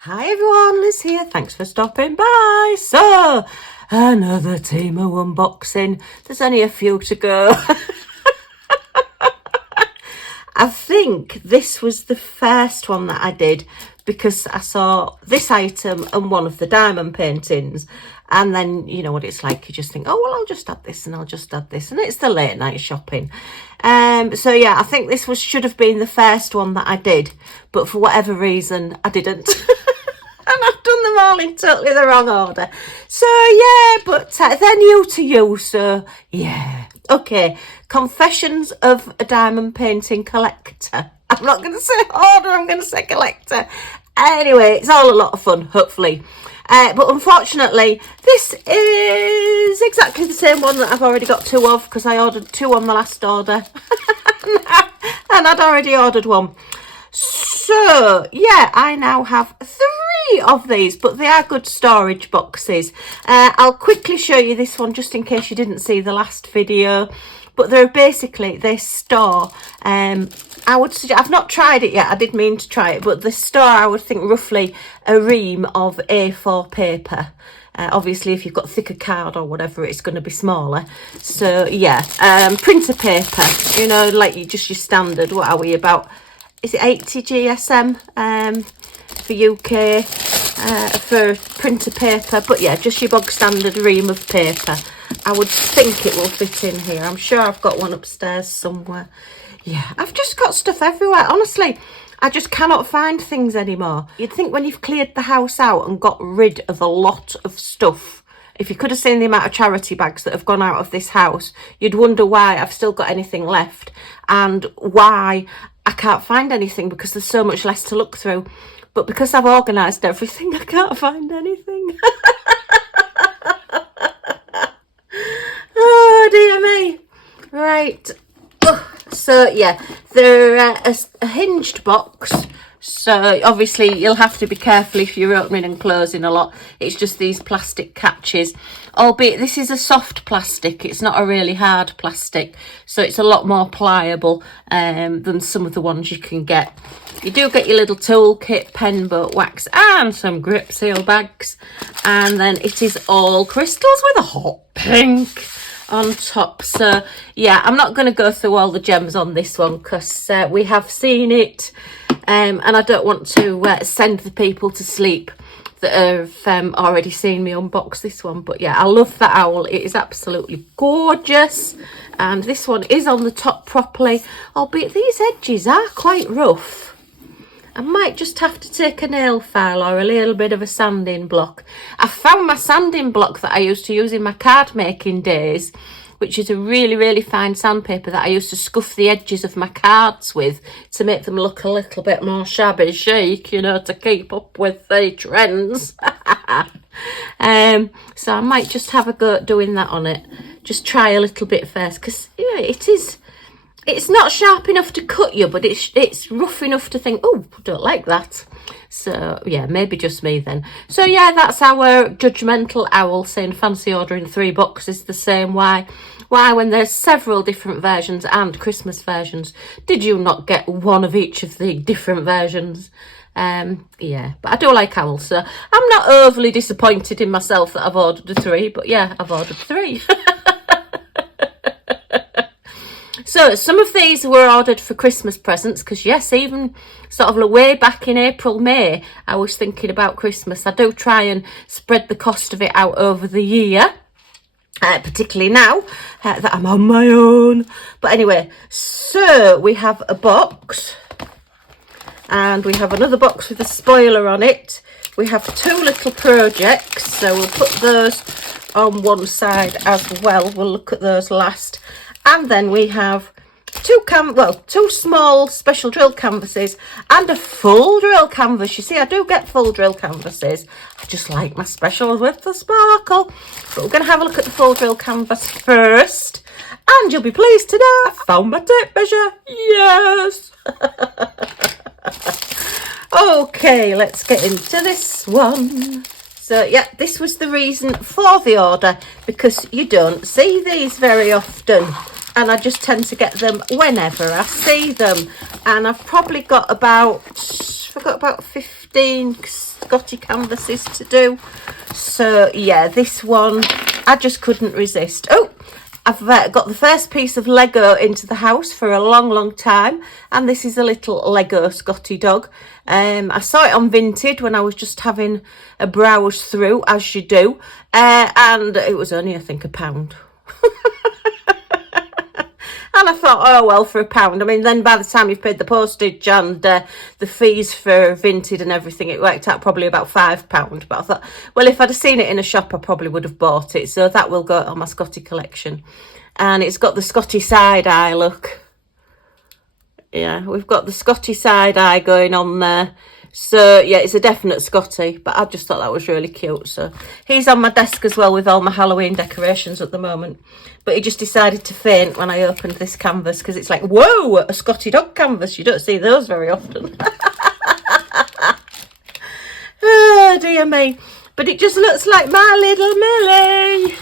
Hi everyone, Liz here. Thanks for stopping by. So, another TEMU unboxing. There's only a few to go. I think this was the first one that I did because I saw this item and one of the diamond paintings. And then, you know what it's like, you just think, oh, well, I'll just add this and I'll just add this. And it's the late night shopping. So yeah, I think this should have been the first one that I did. But for whatever reason, I didn't. And I've done them all in totally the wrong order. So yeah, but they're new to you, so yeah. Okay, Confessions of a Diamond Painting Collector. I'm not going to say hoarder, I'm going to say collector. Anyway, it's all a lot of fun, hopefully. But unfortunately, this is exactly the same one that I've already got two of, because I ordered two on the last order. And I'd already ordered one. So, yeah, I now have three of these, but they are good storage boxes. I'll quickly show you this one just in case you didn't see the last video. But they're basically, they store, I would suggest, I've not tried it yet, I did mean to try it, but they store, I would think, roughly a ream of A4 paper. Obviously, if you've got thicker card or whatever, it's going to be smaller. So, yeah, printer paper, you know, like your standard, what are we, about... Is it 80 GSM for UK for printer paper? But yeah, just your bog standard ream of paper. I would think it will fit in here. I'm sure I've got one upstairs somewhere. Yeah, I've just got stuff everywhere. Honestly, I just cannot find things anymore. You'd think when you've cleared the house out and got rid of a lot of stuff, if you could have seen the amount of charity bags that have gone out of this house, you'd wonder why I've still got anything left and why I can't find anything, because there's so much less to look through. But because I've organised everything, I can't find anything. Oh, dear me. Right. So, yeah, they're a hinged box. So, obviously, you'll have to be careful if you're opening and closing a lot. It's just these plastic catches. Albeit, this is a soft plastic. It's not a really hard plastic. So, it's a lot more pliable than some of the ones you can get. You do get your little toolkit, pen, boat, wax, and some grip seal bags. And then it is all crystals with a hot pink on top. So, yeah, I'm not going to go through all the gems on this one because we have seen it. And I don't want to send the people to sleep that have already seen me unbox this one. But yeah, I love that owl. It is absolutely gorgeous. And this one is on the top properly, albeit these edges are quite rough. I might just have to take a nail file or a little bit of a sanding block. I found my sanding block that I used to use in my card making days, which is a really, really fine sandpaper that I used to scuff the edges of my cards with to make them look a little bit more shabby chic, you know, to keep up with the trends. So I might just have a go at doing that on it. Just try a little bit first, because, yeah, it's not sharp enough to cut you, but it's rough enough to think, oh, I don't like that. So, yeah, maybe just me then. So, yeah, that's our judgmental owl saying fancy ordering 3 boxes the same. Why, when there's several different versions and Christmas versions, did you not get one of each of the different versions? Yeah, but I do like owls, so I'm not overly disappointed in myself that I've ordered 3, but yeah, I've ordered 3. So, some of these were ordered for Christmas presents, because yes, even sort of way back in April, May, I was thinking about Christmas. I do try and spread the cost of it out over the year, particularly now that I'm on my own. But anyway, so we have a box, and we have another box with a spoiler on it. We have 2 little projects, so we'll put those on one side as well. We'll look at those last. And then we have 2 small special drill canvases and a full drill canvas. You see, I do get full drill canvases. I just like my specials with the sparkle. But we're going to have a look at the full drill canvas first. And you'll be pleased to know I found my tape measure. Yes! Okay, let's get into this one. So, yeah, this was the reason for the order, because you don't see these very often. And I just tend to get them whenever I see them. And I've probably got about I've got about 15 Scotty canvases to do. So yeah, this one I just couldn't resist. Oh, I've got the first piece of Lego into the house for a long time, and this is a little Lego Scotty dog. I saw it on Vinted when I was just having a browse through, as you do, and it was only, I think, £1. And I thought, oh, well, for £1. I mean, then by the time you've paid the postage and the fees for Vinted and everything, it worked out probably about £5. But I thought, well, if I'd have seen it in a shop, I probably would have bought it. So that will go on my Scotty collection. And it's got the Scotty side-eye look. Yeah, we've got the Scotty side-eye going on there. So, yeah, it's a definite Scotty, but I just thought that was really cute. So, he's on my desk as well with all my Halloween decorations at the moment. But he just decided to faint when I opened this canvas because it's like, whoa, a Scotty dog canvas. You don't see those very often. Oh, dear me. But it just looks like my little Millie.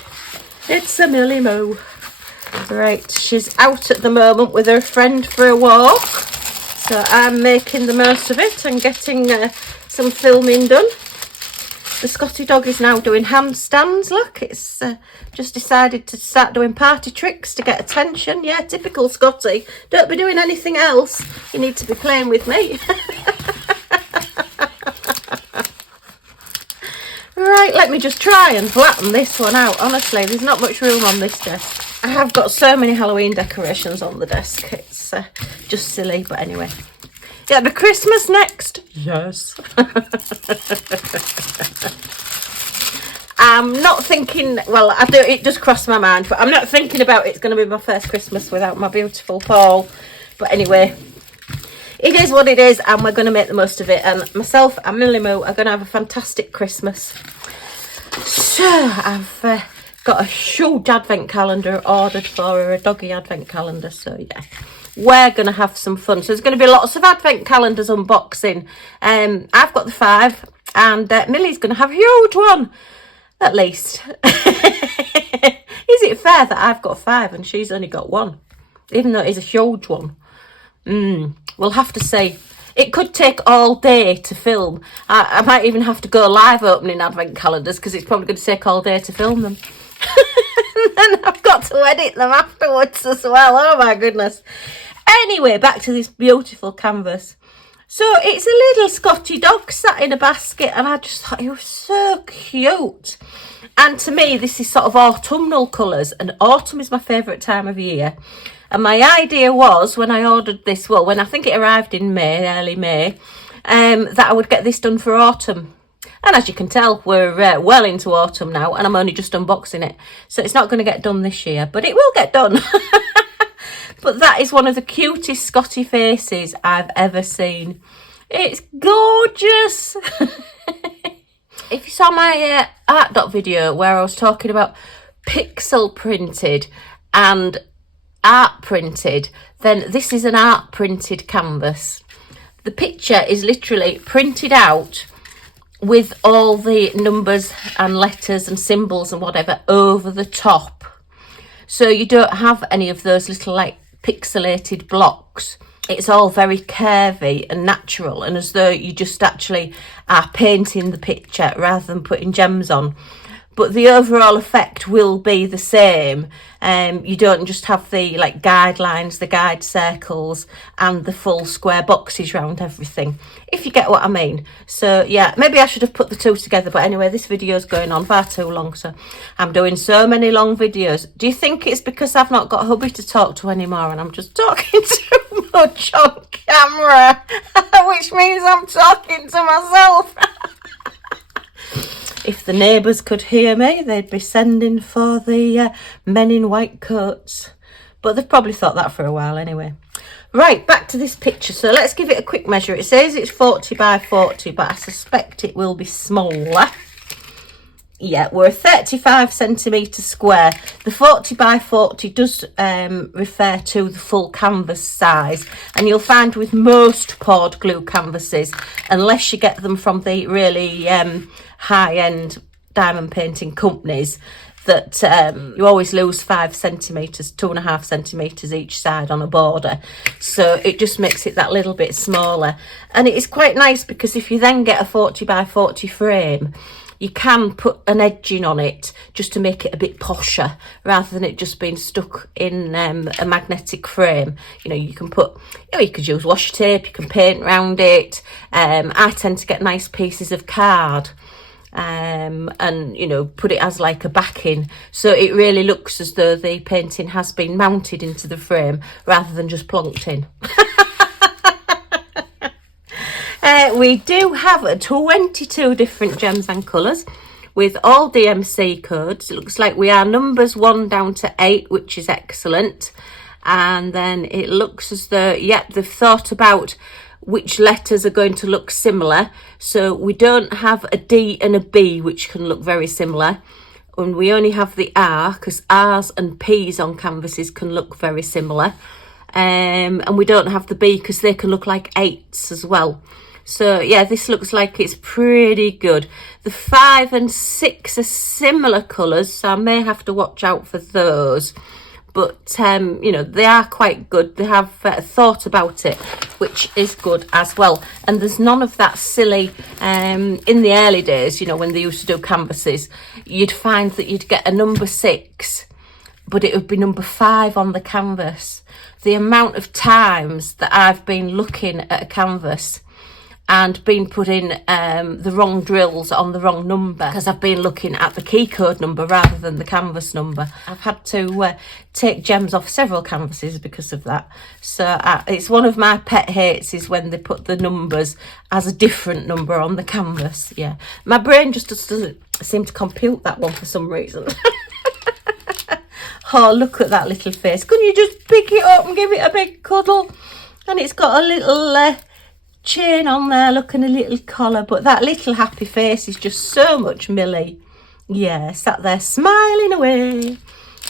It's a Millie Moo. Right, she's out at the moment with her friend for a walk. So I'm making the most of it and getting some filming done. The Scotty dog is now doing handstands. Look, it's just decided to start doing party tricks to get attention. Yeah, typical Scotty. Don't be doing anything else. You need to be playing with me. Right, let me just try and flatten this one out. Honestly, there's not much room on this desk. I have got so many Halloween decorations on the desk. It's just silly, but anyway. Yeah, the Christmas next. Yes. I'm not thinking, well, I do, it just crossed my mind, but I'm not thinking about it's going to be my first Christmas without my beautiful Paul. But anyway, it is what it is, and we're going to make the most of it. And myself and Millie Moo are going to have a fantastic Christmas. So I've got a huge advent calendar ordered for her, a doggy advent calendar. So yeah, we're going to have some fun. So there's going to be lots of advent calendars unboxing. I've got the 5, and Millie's going to have a huge one, at least. Is it fair that I've got 5 and she's only got 1, even though it is a huge one? We'll have to see. It could take all day to film. I might even have to go live opening advent calendars because it's probably going to take all day to film them. And then I've got to edit them afterwards as well. Oh my goodness. Anyway, back to this beautiful canvas. So it's a little Scotty dog sat in a basket, and I just thought he was so cute. And to me, this is sort of autumnal colours, and autumn is my favourite time of year. And my idea was, when I ordered this, well, when I think it arrived in May, early May, that I would get this done for autumn. And as you can tell, we're well into autumn now, and I'm only just unboxing it. So it's not going to get done this year, but it will get done. But that is one of the cutest Scotty faces I've ever seen. It's gorgeous. If you saw my art dot video where I was talking about pixel printed and art printed, then this is an art printed canvas. The picture is literally printed out with all the numbers and letters and symbols and whatever over the top. So you don't have any of those little like pixelated blocks. It's all very curvy and natural, and as though you just actually are painting the picture rather than putting gems on. But the overall effect will be the same. You don't just have the like guidelines, the guide circles, and the full square boxes around everything, if you get what I mean. So yeah, maybe I should have put the two together. But anyway, this video is going on far too long, so I'm doing so many long videos. Do you think it's because I've not got hubby to talk to anymore and I'm just talking too much on camera? Which means I'm talking to myself. If the neighbours could hear me, they'd be sending for the men in white coats. But they've probably thought that for a while anyway. Right, back to this picture. So let's give it a quick measure. It says it's 40 by 40, but I suspect it will be smaller. Yeah, we're 35 centimetre square. The 40 by 40 does refer to the full canvas size. And you'll find with most poured glue canvases, unless you get them from the really high-end diamond painting companies, that you always lose 5 centimetres, 2.5 centimetres each side on a border. So it just makes it that little bit smaller. And it is quite nice because if you then get a 40 by 40 frame, you can put an edging on it just to make it a bit posher rather than it just being stuck in a magnetic frame. You know, you can put, you know, you could use washi tape, you can paint around it. I tend to get nice pieces of card and, you know, put it as like a backing. So it really looks as though the painting has been mounted into the frame rather than just plonked in. We do have 22 different gems and colours with all DMC codes. It looks like we are numbers 1 down to 8, which is excellent. And then it looks as though, yep, they've thought about which letters are going to look similar. So we don't have a D and a B, which can look very similar. And we only have the R, because R's and P's on canvases can look very similar. And we don't have the B because they can look like 8s as well. So yeah, this looks like it's pretty good. The 5 and 6 are similar colours, so I may have to watch out for those. But you know, they are quite good. They have thought about it, which is good as well. And there's none of that silly, in the early days, you know, when they used to do canvases, you'd find that you'd get a number 6, but it would be number 5 on the canvas. The amount of times that I've been looking at a canvas and been putting the wrong drills on the wrong number because I've been looking at the key code number rather than the canvas number. I've had to take gems off several canvases because of that. So it's one of my pet hates is when they put the numbers as a different number on the canvas. Yeah, my brain just doesn't seem to compute that one for some reason. Oh, look at that little face. Couldn't you just pick it up and give it a big cuddle? And it's got a little chain on there, look, and a little collar, but that little happy face is just so much Millie. Yeah, sat there smiling away.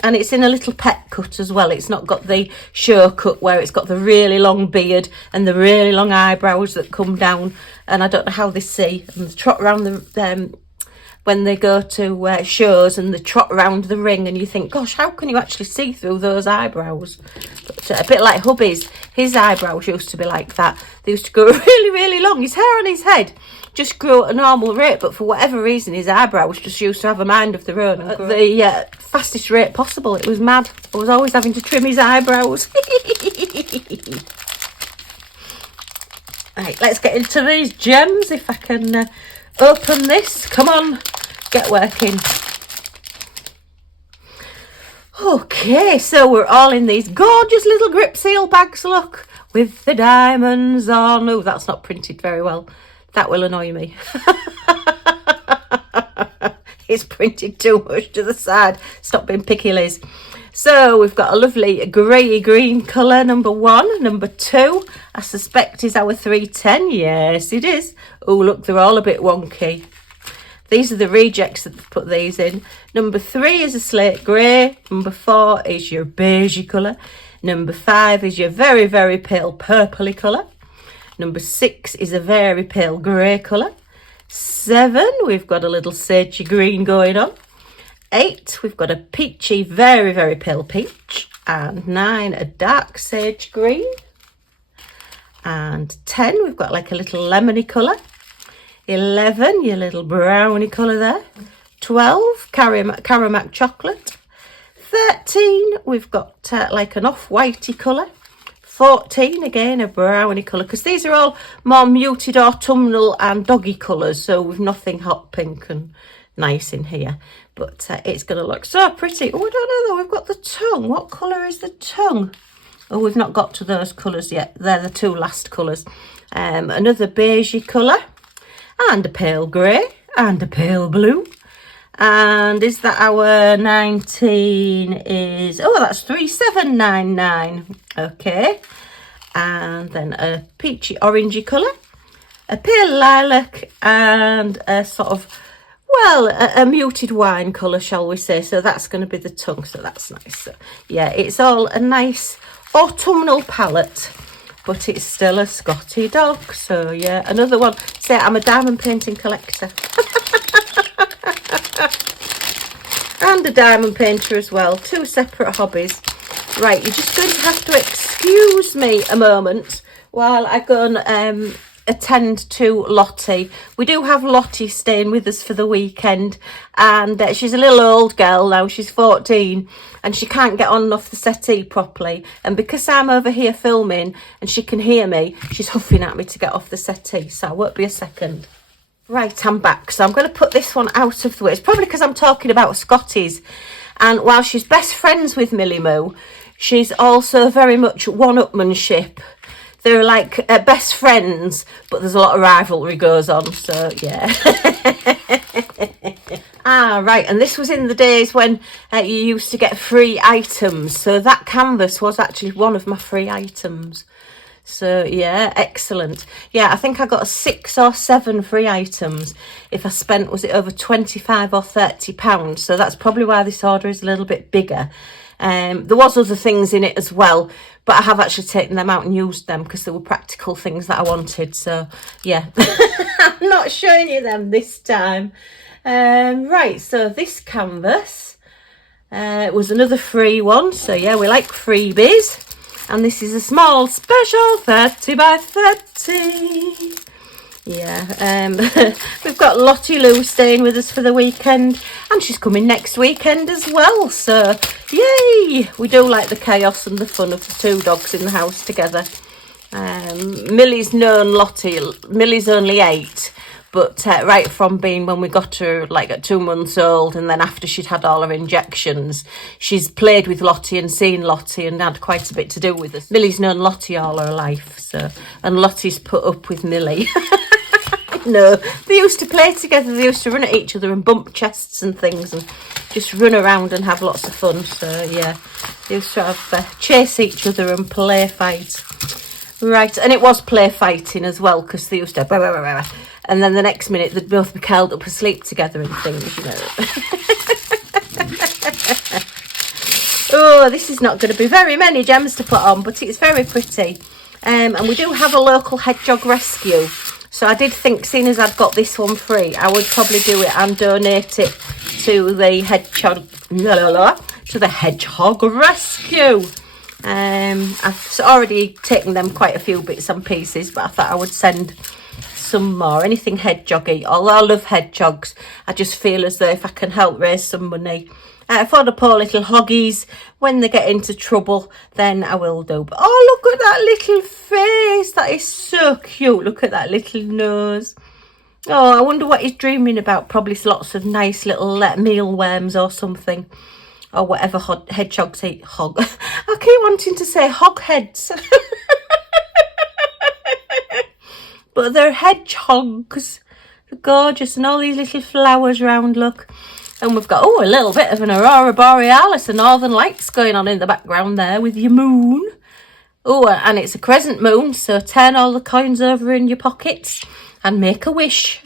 And it's in a little pet cut as well. It's not got the show cut where it's got the really long beard and the really long eyebrows that come down, and I don't know how they see, and they trot around the when they go to shows and they trot around the ring, and you think, gosh, how can you actually see through those eyebrows? But a bit like hubby's, his eyebrows used to be like that. They used to go really, really long. His hair on his head just grew at a normal rate, but for whatever reason, his eyebrows just used to have a mind of their own at the fastest rate possible. It was mad. I was always having to trim his eyebrows. Right, let's get into these gems. If I can open this. Come on, get working. Okay, so we're all in these gorgeous little grip seal bags, look, with the diamonds on. Oh, that's not printed very well. That will annoy me. It's printed too much to the side. Stop being picky, Liz. So we've got a lovely grey green colour, number 1. Number 2, I suspect, is our 310. Yes, it is. Oh, look, they're all a bit wonky. These are the rejects that they've put these in. Number 3 is a slate grey. Number 4 is your beigey colour. Number 5 is your very, very pale purpley colour. Number 6 is a very pale grey colour. 7, we've got a little sagey green going on. 8, we've got a peachy, very, very pale peach. And 9, a dark sage green. And 10, we've got like a little lemony colour. 11, your little brownie colour there. 12, Caramac chocolate. 13, we've got like an off-whitey colour. 14, again, a brownie colour, because these are all more muted autumnal and doggy colours, so we've nothing hot pink and nice in here. But it's going to look so pretty. Oh, I don't know though, we've got the tongue. What colour is the tongue? Oh, we've not got to those colours yet. They're the 2 last colours. Another beigey colour, and a pale grey, and a pale blue. And is that our 19 is, oh, that's 3799. Okay. And then a peachy orangey colour, a pale lilac, and a sort of, well, a muted wine colour, shall we say. So that's going to be the tongue, so that's nice. So, yeah, it's all a nice autumnal palette, but it's still a Scotty dog. So, yeah, another one. Say, I'm a diamond painting collector. and a diamond painter as well. 2 separate hobbies. Right, you're just going to have to excuse me a moment while I go and attend to Lottie. We do have Lottie staying with us for the weekend, and she's a little old girl now. She's 14 and she can't get on and off the settee properly, and because I'm over here filming and she can hear me, she's huffing at me to get off the settee, so I won't be a second. Right, I'm back. So I'm going to put this one out of the way. It's probably because I'm talking about Scotties, and while she's best friends with Millie Moo, she's also very much one-upmanship. They're like best friends, but there's a lot of rivalry goes on, so yeah. Right, and this was in the days when you used to get free items. So that canvas was actually one of my free items. So yeah, excellent. Yeah, I think I got 6 or 7 free items if I spent, was it over 25 or 30 pounds? So that's probably why this order is a little bit bigger. There was other things in it as well, but I have actually taken them out and used them because they were practical things that I wanted. So yeah, I'm not showing you them this time. Right, so this canvas was another free one. So yeah, we like freebies. And this is a small special 30 by 30. Yeah, we've got Lottie Lou staying with us for the weekend, and she's coming next weekend as well, so yay! We do like the chaos and the fun of the 2 dogs in the house together. Millie's known Lottie. Millie's only 8, but right from being when we got her like at 2 months old, and then after she'd had all her injections, she's played with Lottie and seen Lottie and had quite a bit to do with us. Millie's known Lottie all her life, so, and Lottie's put up with Millie. No, they used to play together. They used to run at each other and bump chests and things and just run around and have lots of fun. So yeah, they used to have chase each other and play fight. Right, and it was play fighting as well, because they used to blah, blah, blah, blah, and then the next minute they'd both be curled up asleep together and things, you know. Oh, this is not going to be very many gems to put on, but it's very pretty. And we do have a local hedgehog rescue. So I did think, seeing as I'd got this one free, I would probably do it and donate it to the hedgehog rescue. I've already taken them quite a few bits and pieces, but I thought I would send some more. Anything hedgehoggy. Although I love hedgehogs, I just feel as though if I can help raise some money for the poor little hoggies when they get into trouble, then I will do. But oh, look at that little face. That is so cute. Look at that little nose. Oh, I wonder what he's dreaming about. Probably lots of nice little mealworms or something, or whatever hedgehogs eat. Hog. I keep wanting to say hog heads. But they're hedgehogs. They're gorgeous, and all these little flowers round, look. And we've got, a little bit of an aurora borealis, and northern lights going on in the background there with your moon. Oh, and it's a crescent moon, so turn all the coins over in your pockets and make a wish.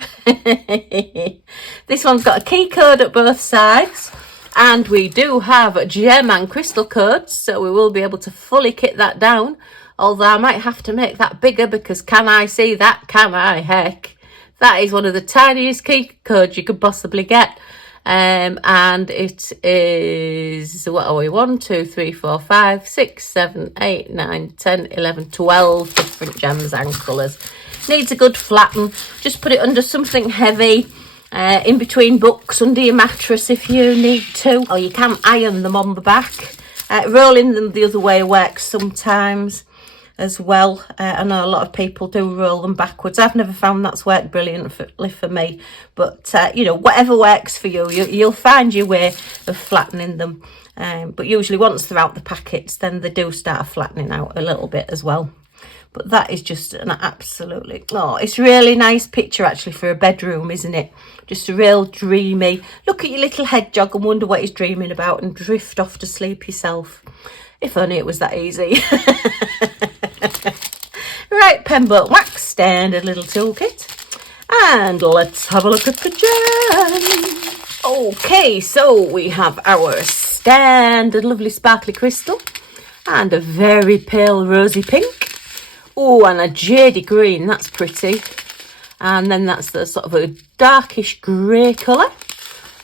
This one's got a key code at both sides, and we do have gem and crystal codes, so we will be able to fully kit that down. Although I might have to make that bigger, because can I see that? Can I? Heck, that is one of the tiniest key codes you could possibly get. And it is, what are we, 1, 2, 3, 4, 5, 6, 7, 8, 9, 10, 11, 12 different gems and colours. Needs a good flatten. Just put it under something heavy, in between books, under your mattress if you need to, or you can iron them on the back. Rolling them the other way works sometimes as well. I know a lot of people do roll them backwards. I've never found that's worked brilliantly for me, but you know, whatever works for you, you'll find your way of flattening them. But usually once they're out the packets, then they do start flattening out a little bit as well. But that is just an absolutely, it's a really nice picture actually for a bedroom, isn't it? Just a real dreamy, look at your little hedgehog and wonder what he's dreaming about and drift off to sleep yourself. If only it was that easy. Right, Pembo wax, standard little toolkit. And let's have a look at the gem. Okay, so we have our standard lovely sparkly crystal and a very pale rosy pink. Oh, and a jadey green, that's pretty. And then that's the sort of a darkish grey colour.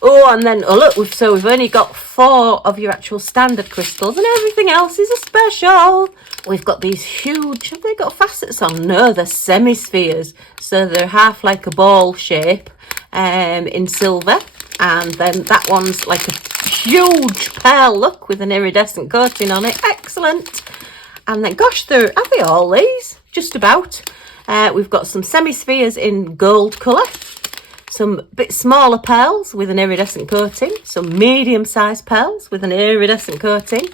Oh, and then, oh look, we've only got 4 of your actual standard crystals, and everything else is a special. We've got these huge, have they got facets on? No, they're semi-spheres. So they're half like a ball shape in silver. And then that one's like a huge pearl, look, with an iridescent coating on it. Excellent. And then, gosh, are they all these? Just about. We've got some semi-spheres in gold colour. Some bit smaller pearls with an iridescent coating. Some medium-sized pearls with an iridescent coating.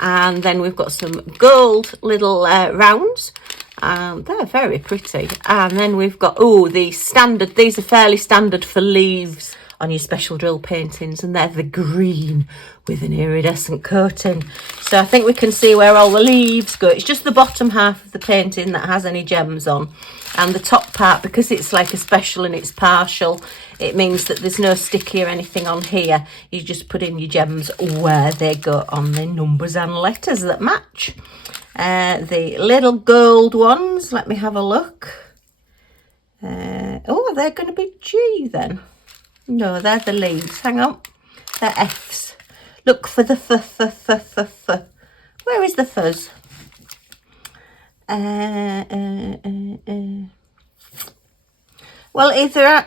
And then we've got some gold little rounds. They're very pretty. And then we've got, the standard. These are fairly standard for leaves on your special drill paintings. And they're the green with an iridescent coating. So I think we can see where all the leaves go. It's just the bottom half of the painting that has any gems on. And the top part, because it's like a special and it's partial, it means that there's no sticky or anything on here. You just put in your gems where they go on the numbers and letters that match. The little gold ones, let me have a look. They're going to be G then. No, they're the leaves. Hang on. They're Fs. Look for the f. Where is the fuzz? Well, either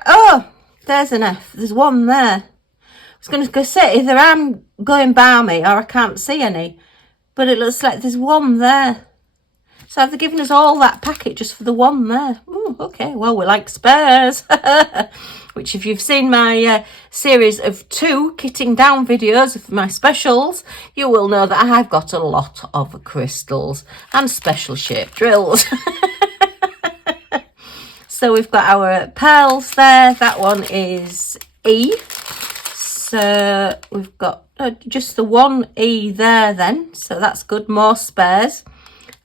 there's an F. There's one there. I was going to say either I'm going balmy or I can't see any, but it looks like there's one there. So have they given us all that packet just for the one there? Oh, okay. Well, we like spares. Which, if you've seen my series of 2 kitting down videos of my specials, you will know that I've got a lot of crystals and special shaped drills. So we've got our pearls there. That one is E. So we've got just the one E there then. So that's good. More spares.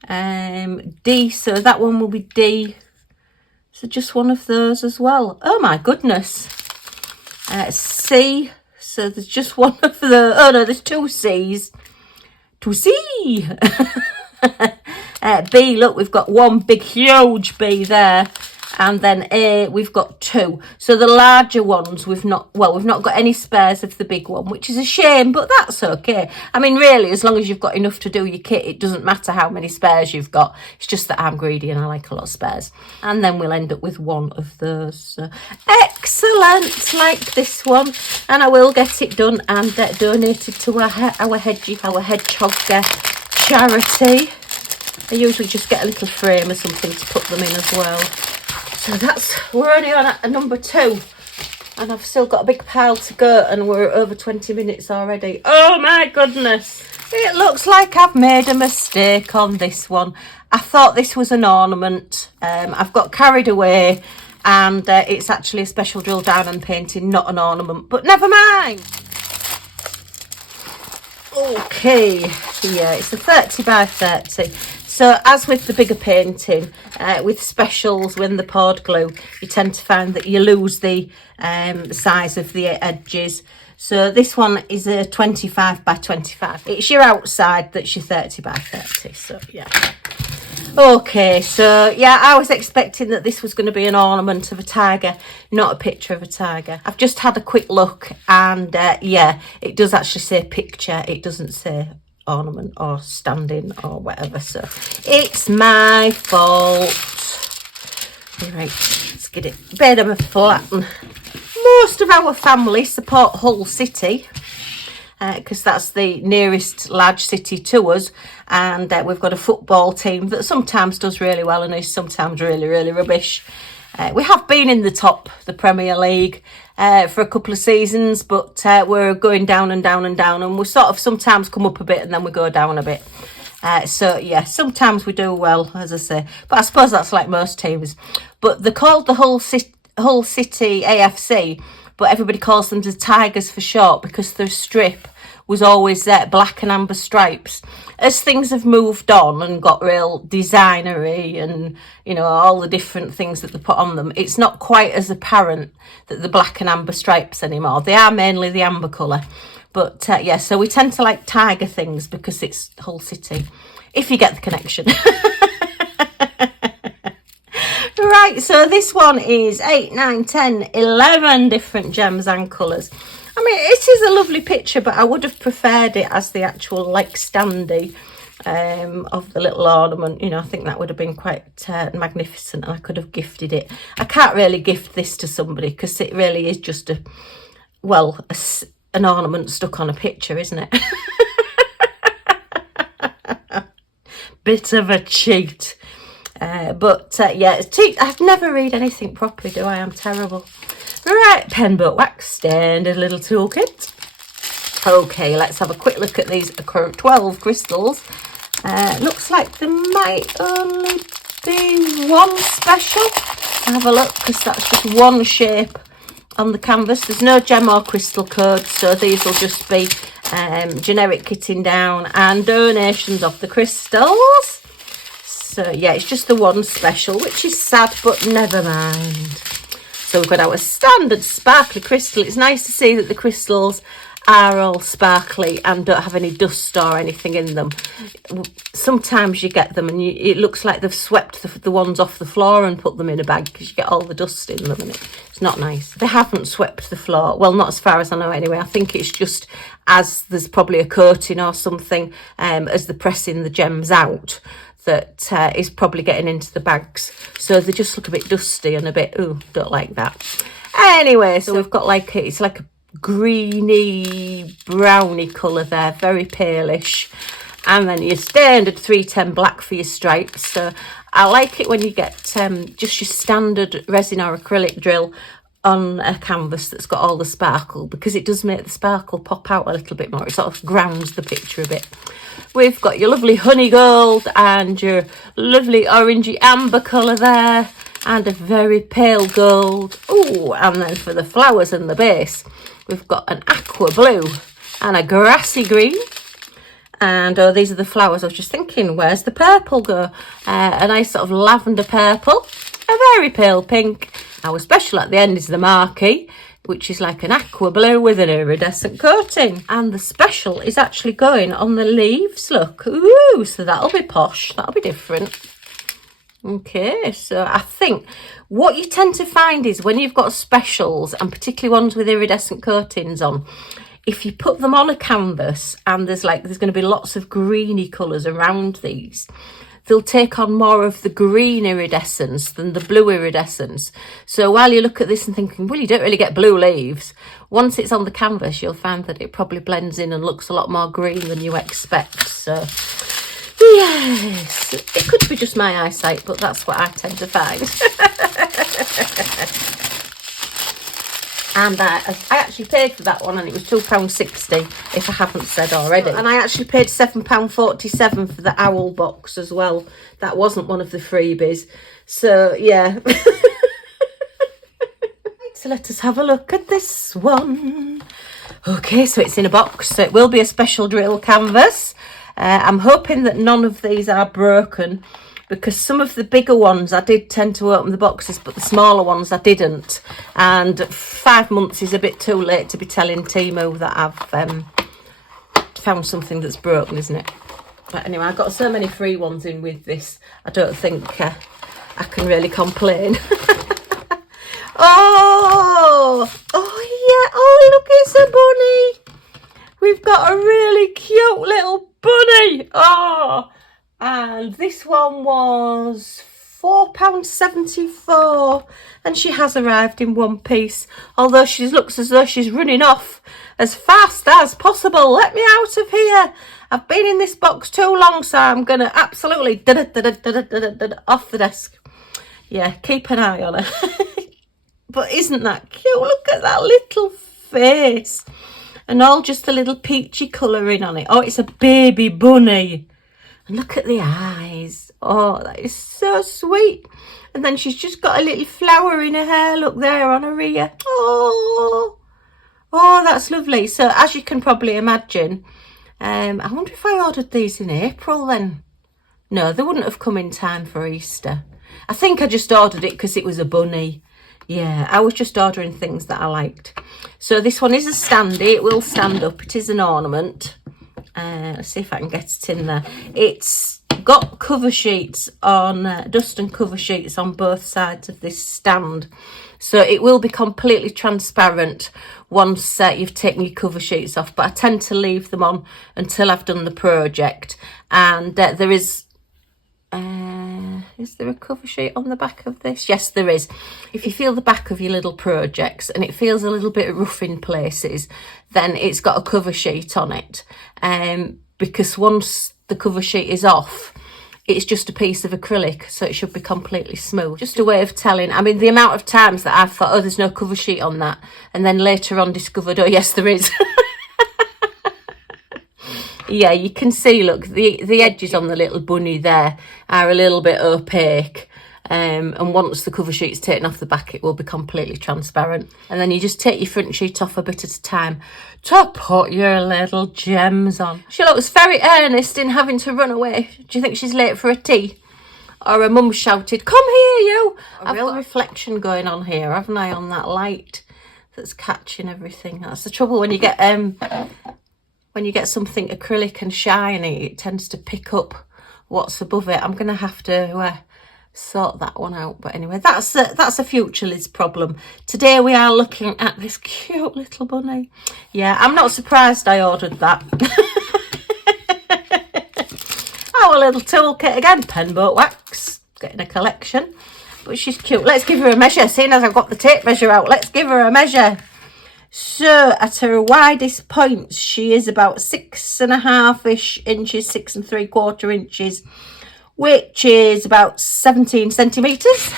D. So that one will be D. So just one of those as well. Oh my goodness. C. So there's just one of the. Oh no, there's 2 C's. 2C. B. Look, we've got one big huge B there. And then A, we've got 2. So the larger ones, we've not got any spares of the big one, which is a shame, but that's okay. I mean, really, as long as you've got enough to do your kit, it doesn't matter how many spares you've got. It's just that I'm greedy and I like a lot of spares. And then we'll end up with one of those. So, excellent, like this one. And I will get it done and donated to our Hedgehog charity. I usually just get a little frame or something to put them in as well. So we're only on at number 2 and I've still got a big pile to go and we're over 20 minutes already. Oh my goodness. It looks like I've made a mistake on this one. I thought this was an ornament. I've got carried away and it's actually a special drill diamond painting, not an ornament, but never mind. Okay, yeah, it's a 30 by 30. So as with the bigger painting, with specials, when the poured glue, you tend to find that you lose the size of the edges. So this one is a 25 by 25. It's your outside that's your 30 by 30. So yeah. Okay, so yeah, I was expecting that this was going to be an ornament of a tiger, not a picture of a tiger. I've just had a quick look and yeah, it does actually say picture. It doesn't say ornament or standing or whatever, so it's my fault. Right, let's get it a bit of a flatten. Most of our family support Hull City because that's the nearest large city to us, and we've got a football team that sometimes does really well and is sometimes really, really rubbish. We have been in the Premier League for a couple of seasons, but we're going down and down and down, and we sort of sometimes come up a bit and then we go down a bit. So yeah, sometimes we do well, as I say, but I suppose that's like most teams. But they're called the Hull City AFC, but everybody calls them the Tigers for short because their strip was always black and amber stripes. As things have moved on and got real designery and, you know, all the different things that they put on them, it's not quite as apparent that the black and amber stripes anymore. They are mainly the amber colour. But yeah, so we tend to like tiger things because it's Hull City, if you get the connection. Right, so this one is 8, 9, 10, 11 different gems and colours. I mean, it is a lovely picture, but I would have preferred it as the actual like standee of the little ornament. You know, I think that would have been quite magnificent, and I could have gifted it. I can't really gift this to somebody because it really is just an ornament stuck on a picture, isn't it? Bit of a cheat. But yeah, I've never read anything properly, do I? I'm terrible. Right, pen, book, wax, standard little toolkit. Okay, let's have a quick look at these 12 crystals. Looks like there might only be one special. Have a look, because that's just one shape on the canvas. There's no gem or crystal code, so these will just be generic kitting down and donations of the crystals. So yeah, it's just the one special, which is sad, but never mind. So we've got our standard sparkly crystal. It's nice to see that the crystals are all sparkly and don't have any dust or anything in them. Sometimes you get them and it looks like they've swept the ones off the floor and put them in a bag, because you get all the dust in them and it's not nice. They haven't swept the floor, well, not as far as I know anyway. I think it's just as there's probably a coating or something as they're pressing the gems out that is probably getting into the bags, so they just look a bit dusty and a bit, ooh, don't like that. Anyway, so we've got like it's like a greeny browny colour there, very palish, and then your standard 310 black for your stripes. So I like it when you get just your standard resin or acrylic drill on a canvas that's got all the sparkle, because it does make the sparkle pop out a little bit more. It sort of grounds the picture a bit. We've got your lovely honey gold and your lovely orangey amber colour there, and a very pale gold. Oh, and then for the flowers and the base, we've got an aqua blue and a grassy green. And oh, these are the flowers. I was just thinking, where's the purple go? A nice sort of lavender purple, a very pale pink. Our special at the end is the marquee, which is like an aqua blue with an iridescent coating. And the special is actually going on the leaves, look. Ooh, so that'll be posh, that'll be different. Okay, so I think what you tend to find is when you've got specials, and particularly ones with iridescent coatings on, if you put them on a canvas and there's going to be lots of greeny colours around these, they'll take on more of the green iridescence than the blue iridescence. So while you look at this and thinking, well, you don't really get blue leaves, once it's on the canvas, you'll find that it probably blends in and looks a lot more green than you expect. So yes, it could be just my eyesight, but that's what I tend to find. And I actually paid for that one, and it was £2.60, if I haven't said already. And I actually paid £7.47 for the owl box as well. That wasn't one of the freebies. So, yeah. So let us have a look at this one. Okay, so it's in a box. So it will be a special drill canvas. I'm hoping that none of these are broken, because some of the bigger ones I did tend to open the boxes, but the smaller ones I didn't. And 5 months is a bit too late to be telling TEMU that I've found something that's broken, isn't it? But anyway, I got so many free ones in with this, I don't think I can really complain. Oh yeah, oh look, it's a bunny. We've got a really cute little bunny. Oh, and this one was £4.74, and she has arrived in one piece, although she looks as though she's running off as fast as possible. Let me out of here. I've been in this box too long, so I'm going to absolutely off the desk. Yeah, keep an eye on her. But isn't that cute? Look at that little face. And all just a little peachy colouring on it. Oh, it's a baby bunny. And look at the eyes. Oh, that is so sweet. And then she's just got a little flower in her hair. Look there on her ear. Oh, that's lovely. So as you can probably imagine, I wonder if I ordered these in April then. No, they wouldn't have come in time for Easter. I think I just ordered it because it was a bunny. Yeah, I was just ordering things that I liked. So this one is a standee. It will stand up. It is an ornament. Let's see if I can get it in there. It's I've got cover sheets on, dust and cover sheets on both sides of this stand. So it will be completely transparent once you've taken your cover sheets off. But I tend to leave them on until I've done the project. And there is there a cover sheet on the back of this? Yes, there is. If you feel the back of your little projects and it feels a little bit rough in places, then it's got a cover sheet on it. Because once the cover sheet is off, it's just a piece of acrylic, so it should be completely smooth. Just a way of telling. I mean, the amount of times that I've thought, oh, there's no cover sheet on that, and then later on discovered, oh yes, there is. Yeah, you can see, look, the edges on the little bunny there are a little bit opaque. And once the cover sheet's taken off the back, it will be completely transparent. And then you just take your front sheet off a bit at a time to put your little gems on. She looks very earnest in having to run away. Do you think she's late for a tea? Or her mum shouted, come here, you! A real reflection going on here, haven't I, on that light that's catching everything. That's the trouble when you get something acrylic and shiny, it tends to pick up what's above it. I'm going to have to sort that one out. But anyway, that's a future Liz problem. Today we are looking at this cute little bunny. Yeah, I'm not surprised I ordered that. Our little toolkit again, pen boat wax, getting a collection. But she's cute. Let's give her a measure. Seeing as I've got the tape measure out, let's give her a measure. So at her widest points, she is about 6.5-ish inches, 6 3/4 inches, which is about 17 centimetres.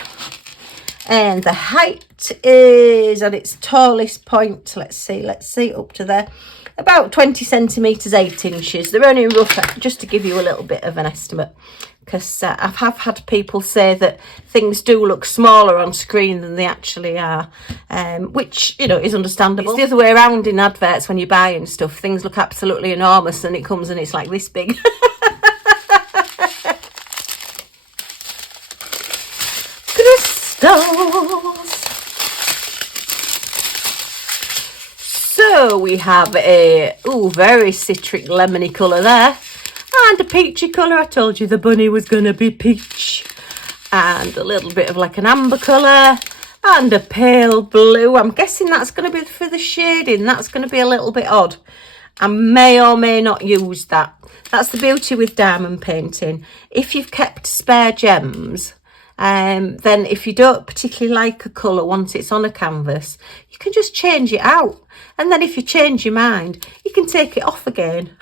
And the height is at its tallest point, let's see, up to there, about 20 centimetres, 8 inches. They're only rough, just to give you a little bit of an estimate, because I have had people say that things do look smaller on screen than they actually are, which, you know, is understandable. It's the other way around in adverts when you're buying stuff. Things look absolutely enormous and it comes and it's like this big. Crystals. So we have a very citric lemony colour there. And a peachy colour. I told you the bunny was going to be peach. And a little bit of like an amber colour. And a pale blue. I'm guessing that's going to be for the shading. That's going to be a little bit odd. I may or may not use that. That's the beauty with diamond painting. If you've kept spare gems, then if you don't particularly like a colour once it's on a canvas, you can just change it out. And then if you change your mind, you can take it off again.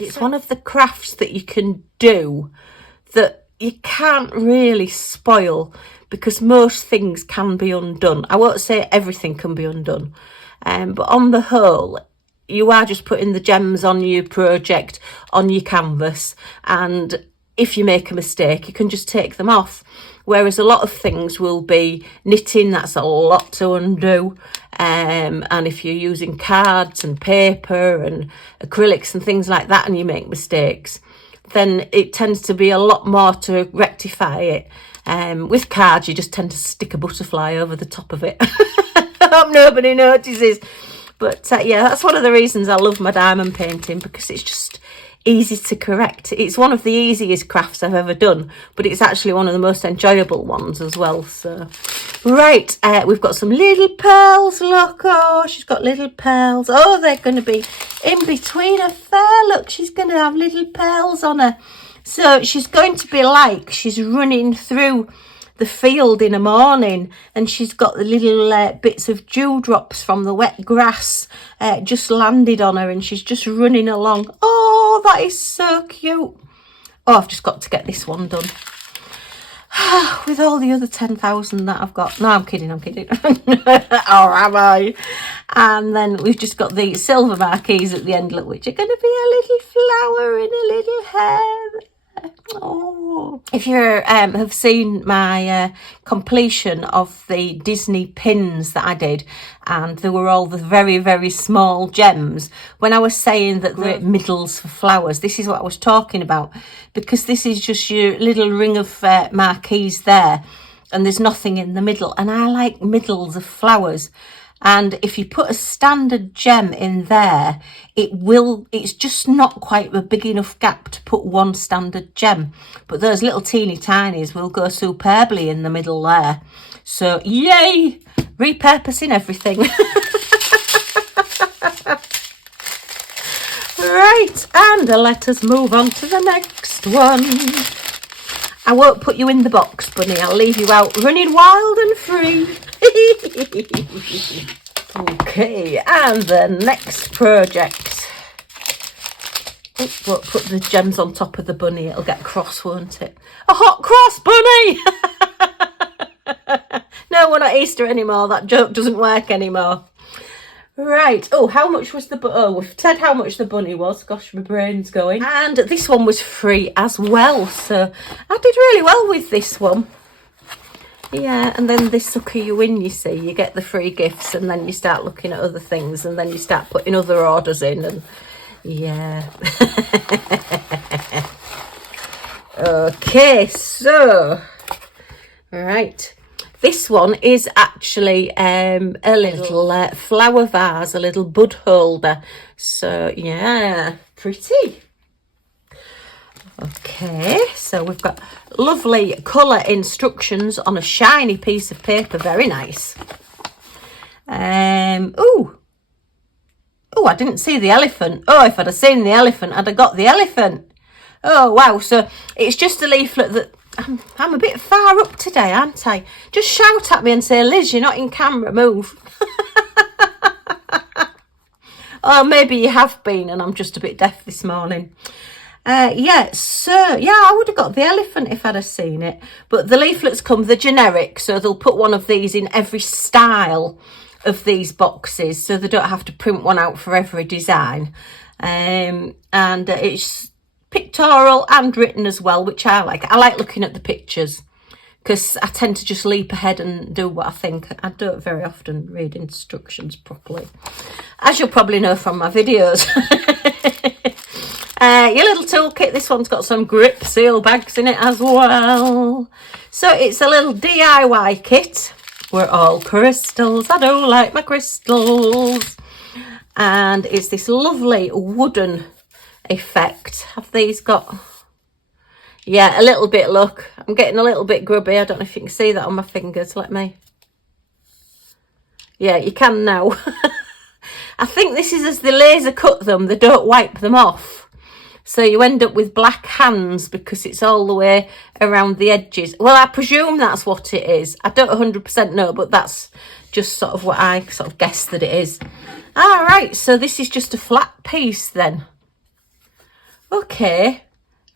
It's one of the crafts that you can do that you can't really spoil, because most things can be undone. I won't say everything can be undone, but on the whole, you are just putting the gems on your project, on your canvas, and if you make a mistake, you can just take them off. Whereas a lot of things will be knitting, that's a lot to undo. And if you're using cards and paper and acrylics and things like that and you make mistakes, then it tends to be a lot more to rectify it. With cards, you just tend to stick a butterfly over the top of it. I hope nobody notices. But yeah, that's one of the reasons I love my diamond painting, because it's just easy to correct. It's one of the easiest crafts I've ever done, but it's actually one of the most enjoyable ones as well. So right, we've got some little pearls. Look, oh, she's got little pearls. Oh, they're going to be in between her fur. Look, she's going to have little pearls on her. So she's going to be like she's running through the field in the morning, and she's got the little bits of dewdrops from the wet grass just landed on her, and she's just running along. Oh, that is so cute. Oh, I've just got to get this one done with all the other 10,000 that I've got. No, I'm kidding. Or am I? And then we've just got the silver marquees at the end, look, which are going to be a little flower in a little hair. Oh, if you have seen my completion of the Disney pins that I did, and there were all the very, very small gems, when I was saying that they're middles for flowers, this is what I was talking about, because this is just your little ring of marquees there, and there's nothing in the middle, and I like middles of flowers. And if you put a standard gem in there, it's just not quite a big enough gap to put one standard gem. But those little teeny tinies will go superbly in the middle there. So yay, repurposing everything. Right, and let us move on to the next one. I won't put you in the box, Bunny. I'll leave you out running wild and free. Okay, and the next project. Won't put the gems on top of the bunny. It'll get cross, won't it? A hot cross bunny! No, we're not Easter anymore. That joke doesn't work anymore. Right. Oh, how much was the... Oh, we've said how much the bunny was. Gosh, my brain's going. And this one was free as well. So I did really well with this one. Yeah, and then this sucker you win, you see. You get the free gifts and then you start looking at other things and then you start putting other orders in and... Yeah. Okay, so... Right. This one is actually a little flower vase, a little bud holder. So, yeah, pretty. Okay, so we've got lovely colour instructions on a shiny piece of paper. Very nice. Oh, I didn't see the elephant. Oh, if I'd have seen the elephant, I'd have got the elephant. Oh, wow. So it's just a leaflet that... I'm a bit far up today, aren't I? Just shout at me and say, Liz, you're not in camera, move. Or maybe you have been and I'm just a bit deaf this morning. Yeah, so, yeah, I would have got the elephant if I'd have seen it. But the leaflets come, the generic, so they'll put one of these in every style of these boxes, so they don't have to print one out for every design. And it's... pictorial and written as well, which I like. I like looking at the pictures because I tend to just leap ahead and do what I think. I don't very often read instructions properly, as you'll probably know from my videos. Your little toolkit, this one's got some grip seal bags in it as well. So it's a little DIY kit. We're all crystals. I do like my crystals. And it's this lovely wooden effect. Have these got... Yeah, a little bit, look. I'm getting a little bit grubby. I don't know if you can see that on my fingers. Let me... Yeah, you can now. I think this is as they laser cut them, they don't wipe them off. So you end up with black hands because it's all the way around the edges. Well, I presume that's what it is. I don't 100% know, but that's just sort of what I sort of guess that it is. All right, so this is just a flat piece then. Okay,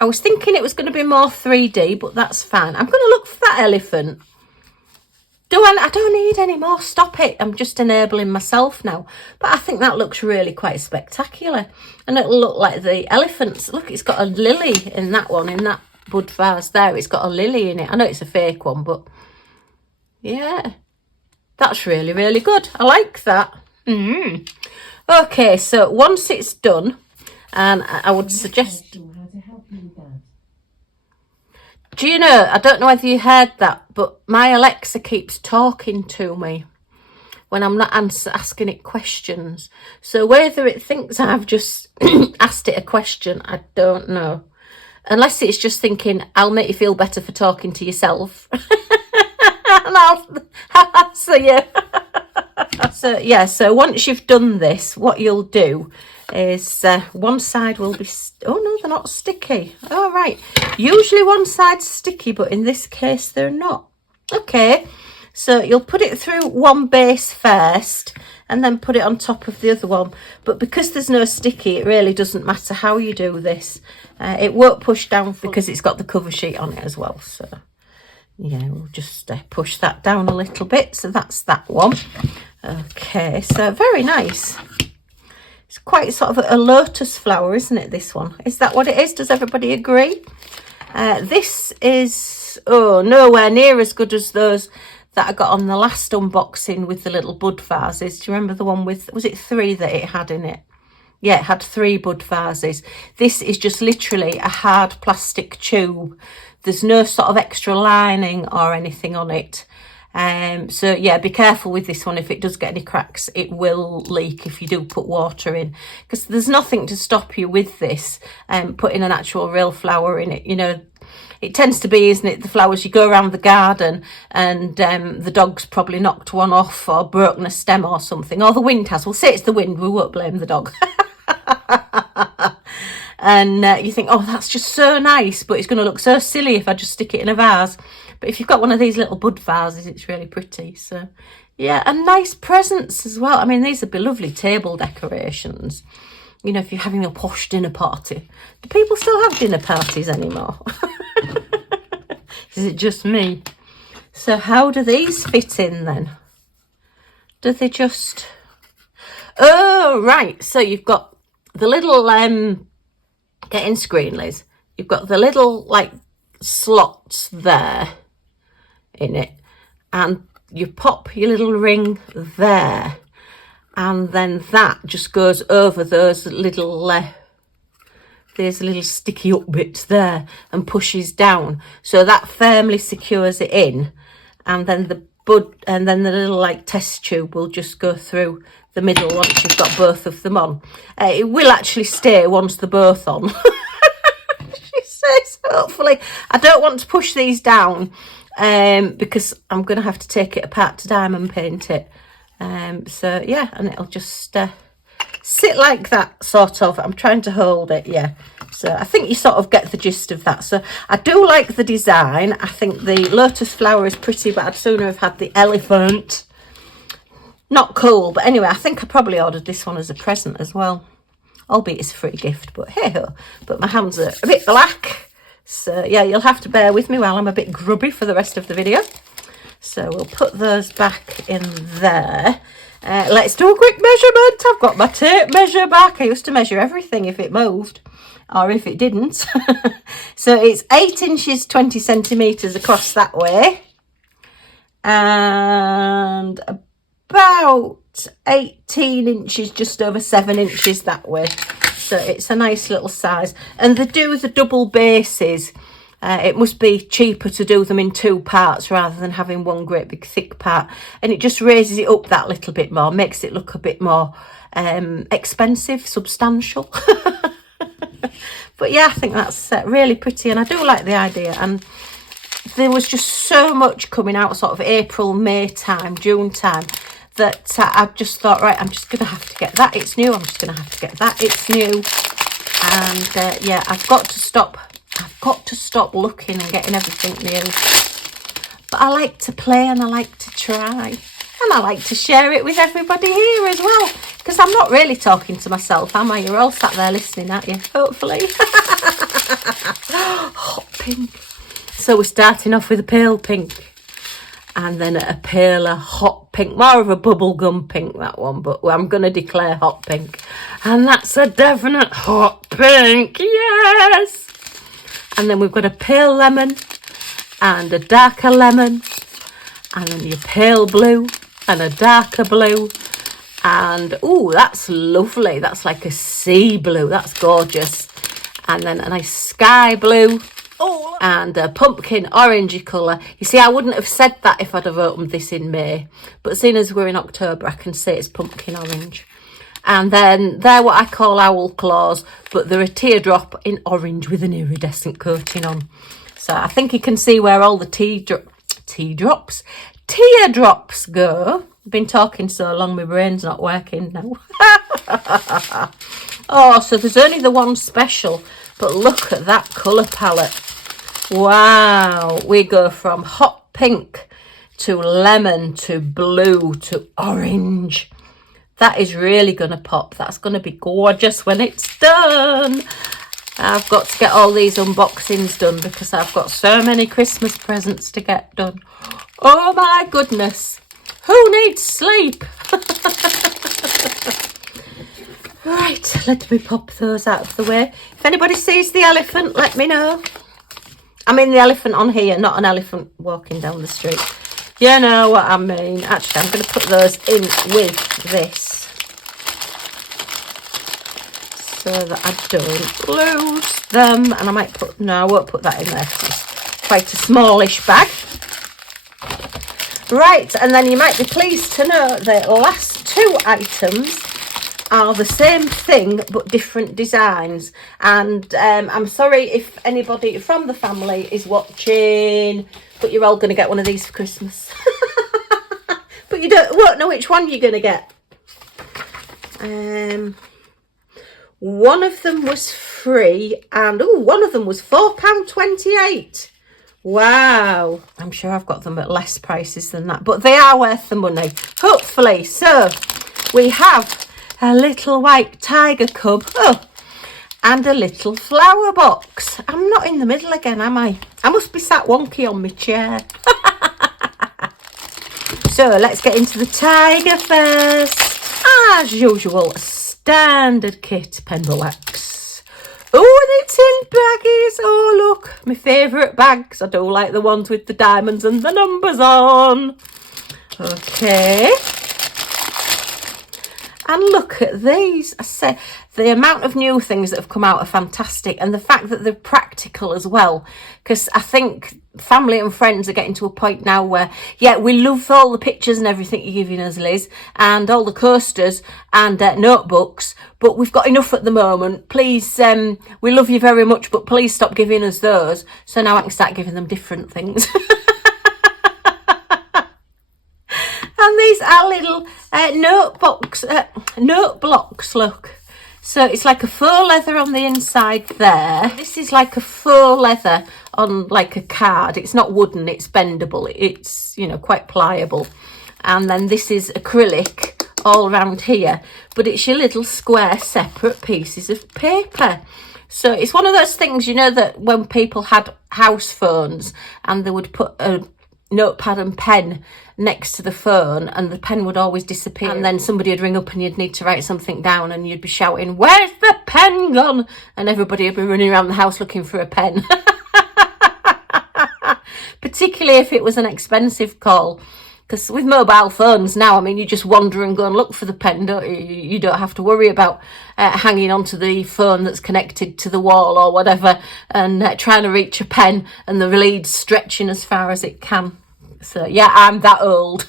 I was thinking it was going to be more 3D, but that's fine. I'm going to look for that elephant. I don't need any more. Stop it. I'm just enabling myself now. But I think that looks really quite spectacular. And it'll look like the elephants. Look, it's got a lily in that one, in that bud vase there. It's got a lily in it. I know it's a fake one, but yeah, that's really, really good. I like that. Okay, so once it's done, and I would suggest... Do you know, I don't know whether you heard that, but my Alexa keeps talking to me when I'm not asking it questions. So whether it thinks I've just asked it a question, I don't know. Unless it's just thinking, I'll make you feel better for talking to yourself. And I'll answer you. So, yeah, so once you've done this, what you'll do is one side will be... Oh, no, they're not sticky. All right. Usually one side's sticky, but in this case, they're not. Okay. So you'll put it through one base first and then put it on top of the other one. But because there's no sticky, it really doesn't matter how you do this. It won't push down because it's got the cover sheet on it as well. So, yeah, we'll just push that down a little bit. So that's that one. Okay, so very nice. It's quite sort of a lotus flower, isn't it, this one? Is that what it is? Does everybody agree? This is, oh, nowhere near as good as those that I got on the last unboxing with the little bud vases. Do you remember the one with, was it 3 that it had in it? Yeah, it had 3 bud vases. This is just literally a hard plastic tube. There's no sort of extra lining or anything on it. So yeah, be careful with this one. If it does get any cracks, it will leak if you do put water in, because there's nothing to stop you with this putting an actual real flower in it. You know, it tends to be, isn't it, the flowers you go around the garden and the dog's probably knocked one off or broken a stem or something, or the wind has. We'll say it's the wind, we won't blame the dog. And you think, oh, that's just so nice, but it's going to look so silly if I just stick it in a vase. But if you've got one of these little bud vases, it's really pretty. So yeah, and nice presents as well. I mean, these would be lovely table decorations, you know, if you're having a posh dinner party. Do people still have dinner parties anymore? Is it just me? So how do these fit in then? Do they just... Oh, right. So you've got the little... Getting screen, Liz. You've got the little, like, slots there in it. And you pop your little ring there. And then that just goes over those little... there's little sticky up bits there and pushes down, so that firmly secures it in, and then the bud and then the little like test tube will just go through the middle once you've got both of them on. It will actually stay once they're both on. She says, hopefully. I don't want to push these down because I'm going to have to take it apart to diamond paint it. So yeah, and it'll just sit like that, sort of. I'm trying to hold it, yeah. So I think you sort of get the gist of that. So I do like the design. I think the lotus flower is pretty, but I'd sooner have had the elephant. Not cool, but anyway, I think I probably ordered this one as a present as well. Albeit it's a free gift, but hey ho. But my hands are a bit black. So yeah, you'll have to bear with me while I'm a bit grubby for the rest of the video. So we'll put those back in there. Let's do a quick measurement. I've got my tape measure back. I used to measure everything if it moved or if it didn't. So it's 8 inches 20 centimetres across that way, and about 18 inches, just over 7 inches that way. So it's a nice little size. And they do the double bases. It must be cheaper to do them in 2 parts rather than having one great big thick part, and it just raises it up that little bit more, makes it look a bit more expensive, substantial. But yeah, I think that's really pretty, and I do like the idea. And there was just so much coming out sort of April, May time, June time, that I just thought, right, I'm just going to have to get that. It's new. I'm just going to have to get that. It's new. And yeah, I've got to stop looking and getting everything new. But I like to play and I like to try. And I like to share it with everybody here as well. Because I'm not really talking to myself, am I? You're all sat there listening, aren't you? Hopefully. Hot pink. So we're starting off with a pale pink. And then a paler hot pink. More of a bubblegum pink, that one. But I'm going to declare hot pink. And that's a definite hot pink. Yes! And then we've got a pale lemon and a darker lemon, and then your pale blue and a darker blue. And oh, that's lovely. That's like a sea blue. That's gorgeous. And then a nice sky blue. Oh, and a pumpkin orangey colour. You see, I wouldn't have said that if I'd have opened this in May. But seeing as we're in October, I can say it's pumpkin orange. And then they're what I call owl claws, but they're a teardrop in orange with an iridescent coating on. So I think you can see where all the teardrops go. I've been talking so long, my brain's not working now. Oh, so there's only the one special, but look at that colour palette. Wow, we go from hot pink to lemon to blue to orange. That is really going to pop. That's going to be gorgeous when it's done. I've got to get all these unboxings done because I've got so many Christmas presents to get done. Oh my goodness. Who needs sleep? Right, let me pop those out of the way. If anybody sees the elephant, let me know. I mean the elephant on here, not an elephant walking down the street. You know what I mean. Actually, I'm going to put those in with this so that I don't lose them. And I might put, no, I won't put that in there because it's quite a smallish bag. Right, and then you might be pleased to know the last 2 items are the same thing but different designs. And I'm sorry if anybody from the family is watching, but you're all going to get one of these for Christmas. But you won't know which one you're going to get. One of them was free, and one of them was £4.28. Wow, I'm sure I've got them at less prices than that, but they are worth the money, hopefully. So we have a little white tiger cub, and a little flower box. I'm not in the middle again, am I? I must be sat wonky on my chair. So let's get into the tiger first. As usual, a standard kit, pencil wax. Oh, and it's in baggies. Oh, look, my favourite bags. I do like the ones with the diamonds and the numbers on. Okay. And look at these. I say, the amount of new things that have come out are fantastic. And the fact that they're practical as well. Because I think family and friends are getting to a point now where, yeah, we love all the pictures and everything you're giving us, Liz, and all the coasters and notebooks, but we've got enough at the moment. Please, we love you very much, but please stop giving us those. So now I can start giving them different things. And these are little note blocks, look. So it's like a faux leather on the inside there. This is like a faux leather on like a card. It's not wooden, it's bendable. It's, you know, quite pliable. And then this is acrylic all around here. But it's your little square separate pieces of paper. So it's one of those things, you know, that when people had house phones and they would put a notepad and pen next to the phone and the pen would always disappear, and then somebody would ring up and you'd need to write something down and you'd be shouting, "Where's the pen gone?" And everybody would be running around the house looking for a pen. Particularly if it was an expensive call, because with mobile phones now, I mean, you just wander and go and look for the pen, don't you? You don't have to worry about hanging onto the phone that's connected to the wall or whatever and trying to reach a pen and the lead stretching as far as it can. So yeah, I'm that old.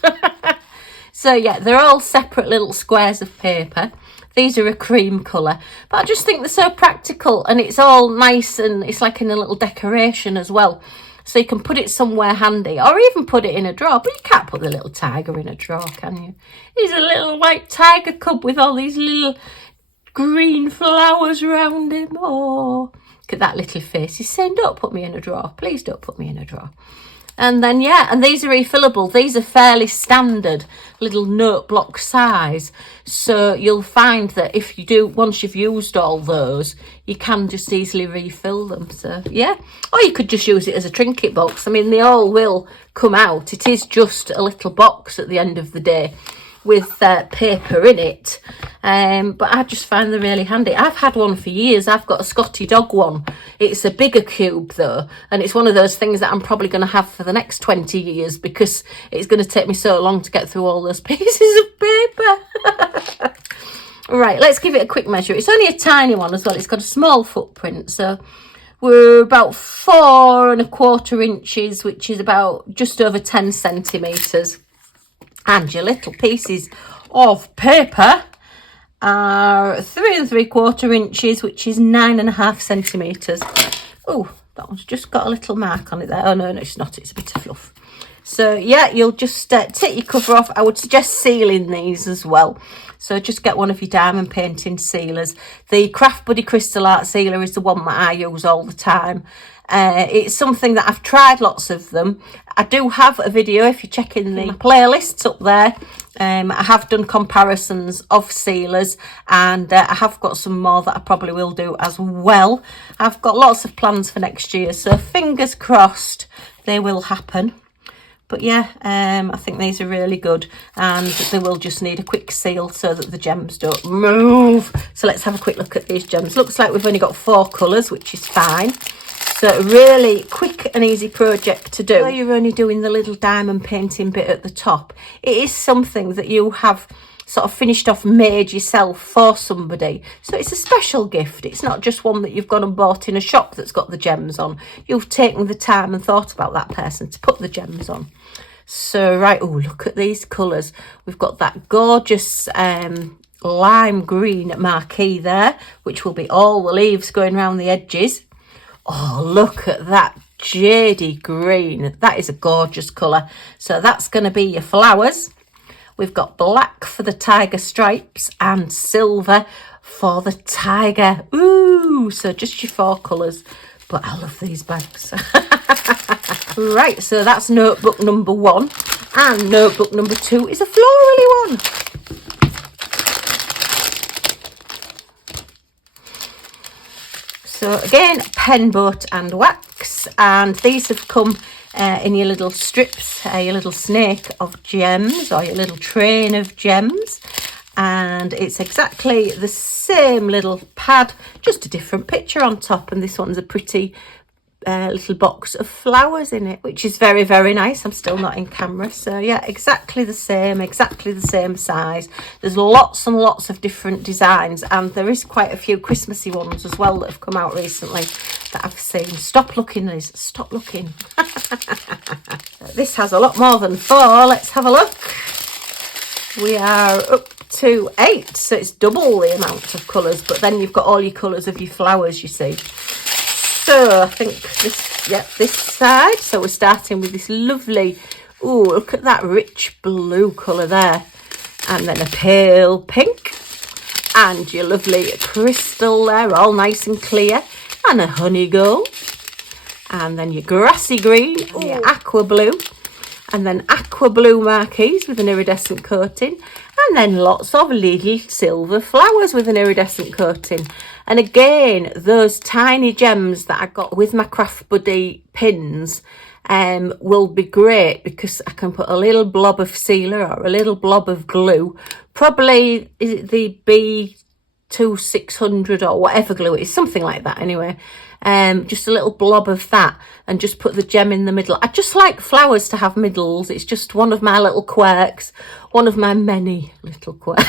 So yeah, they're all separate little squares of paper. These are a cream colour, but I just think they're so practical, and it's all nice, and it's like in a little decoration as well. So you can put it somewhere handy, or even put it in a drawer, but you can't put the little tiger in a drawer, can you? He's a little white tiger cub with all these little green flowers around him. Oh, look at that little face. He's saying, "Don't put me in a drawer. Please don't put me in a drawer." And then, yeah, and these are refillable. These are fairly standard little note block size. So you'll find that if you do, once you've used all those, you can just easily refill them. So, yeah. Or you could just use it as a trinket box. I mean, they all will come out. It is just a little box at the end of the day with paper in it. But I just find them really handy. I've had one for years. I've got a Scotty dog one. It's a bigger cube though, and it's one of those things that I'm probably going to have for the next 20 years because it's going to take me so long to get through all those pieces of paper. Right, let's give it a quick measure. It's only a tiny one as well. It's got a small footprint, so we're about 4 1/4 inches, which is about just over 10 centimetres. And your little pieces of paper are 3 3/4 inches, which is 9.5 centimetres. Oh, that one's just got a little mark on it there. Oh, no, it's not. It's a bit of fluff. So, yeah, you'll just take your cover off. I would suggest sealing these as well. So just get one of your diamond painting sealers. The Craft Buddy Crystal Art Sealer is the one that I use all the time. It's something that I've tried lots of them. I do have a video, if you're checking the playlists up there. I have done comparisons of sealers, and I have got some more that I probably will do as well. I've got lots of plans for next year, so fingers crossed they will happen. But yeah, I think these are really good, and they will just need a quick seal so that the gems don't move. So let's have a quick look at these gems. Looks like we've only got 4 colours, which is fine. So really quick and easy project to do. Where you're only doing the little diamond painting bit at the top, it is something that you have sort of finished off, made yourself for somebody. So it's a special gift. It's not just one that you've gone and bought in a shop that's got the gems on. You've taken the time and thought about that person to put the gems on. So, right, oh, look at these colours. We've got that gorgeous lime green marquee there, which will be all the leaves going around the edges. Oh, look at that jadey green. That is a gorgeous colour. So that's going to be your flowers. We've got black for the tiger stripes and silver for the tiger. Ooh, so just your 4 colours. But I love these bags. Right, so that's notebook number 1. And notebook number 2 is a florally one. So again, pen, boat and wax. And these have come in your little strips, your little snake of gems, or your little train of gems. And it's exactly the same little pad, just a different picture on top. And this one's a pretty little box of flowers in it, which is very, very nice. I'm still not in camera. So yeah, exactly the same size. There's lots and lots of different designs, and there is quite a few Christmassy ones as well that have come out recently that I've seen. Stop looking, Liz, stop looking. This has a lot more than 4. Let's have a look. We are up to 8, so it's double the amount of colours, but then you've got all your colours of your flowers, you see. So I think this side, so we're starting with this lovely, oh, look at that rich blue colour there, and then a pale pink, and your lovely crystal there, all nice and clear, and a honey gold, and then your grassy green, and your aqua blue, and then aqua blue marquees with an iridescent coating, and then lots of little silver flowers with an iridescent coating. And again, those tiny gems that I got with my Craft Buddy pins will be great, because I can put a little blob of sealer or a little blob of glue, probably is it the B2600 or whatever glue it is, something like that anyway. Just a little blob of that, and just put the gem in the middle. I just like flowers to have middles. It's just one of my little quirks, one of my many little quirks.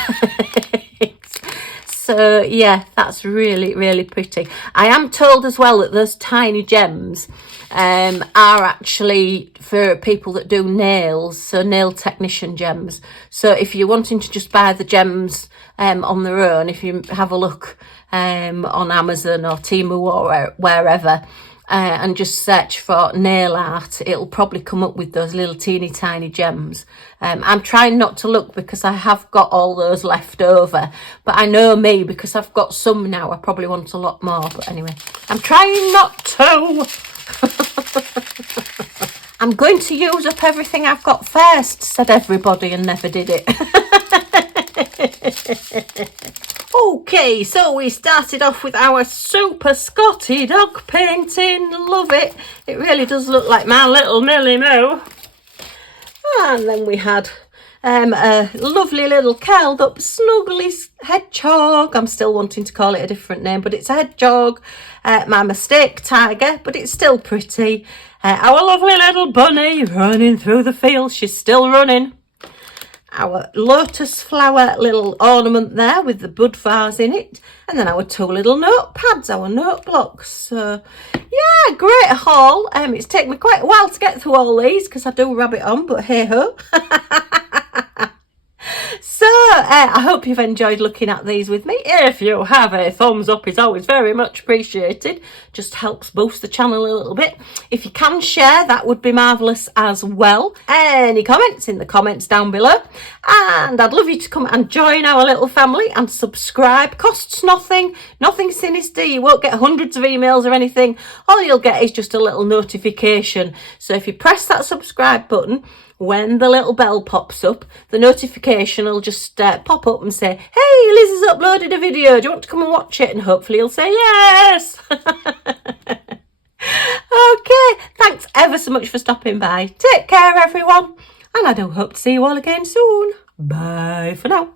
So yeah, that's really, really pretty. I am told as well that those tiny gems are actually for people that do nails, so nail technician gems. So if you're wanting to just buy the gems on their own, if you have a look on Amazon or TEMU or wherever, and just search for nail art, it'll probably come up with those little teeny tiny gems. I'm trying not to look, because I have got all those left over, but I know me, because I've got some now, I probably want a lot more. But anyway, I'm trying not to. I'm going to use up everything I've got first, said everybody, and never did it. Okay, so we started off with our super Scotty dog painting. Love it. It really does look like my little Millie Moo. And then we had a lovely little curled up snuggly hedgehog. I'm still wanting to call it a different name, but it's a hedgehog. My mistake tiger, but it's still pretty. Our lovely little bunny running through the field. She's still running. Our lotus flower little ornament there with the bud vase in it, and then our 2 little notepads, our note blocks. So yeah, great haul. It's taken me quite a while to get through all these, because I do rabbit on, but hey ho. So I hope you've enjoyed looking at these with me. If you have, a thumbs up is always very much appreciated. Just helps boost the channel a little bit. If you can share, that would be marvellous as well. Any comments in the comments down below. And I'd love you to come and join our little family and subscribe. Costs nothing, nothing sinister. You won't get hundreds of emails or anything. All you'll get is just a little notification. So if you press that subscribe button, when the little bell pops up, the notification will just pop up and say, hey, Liz has uploaded a video. Do you want to come and watch it? And hopefully you'll say yes. Okay, thanks ever so much for stopping by. Take care, everyone. And I do hope to see you all again soon. Bye for now.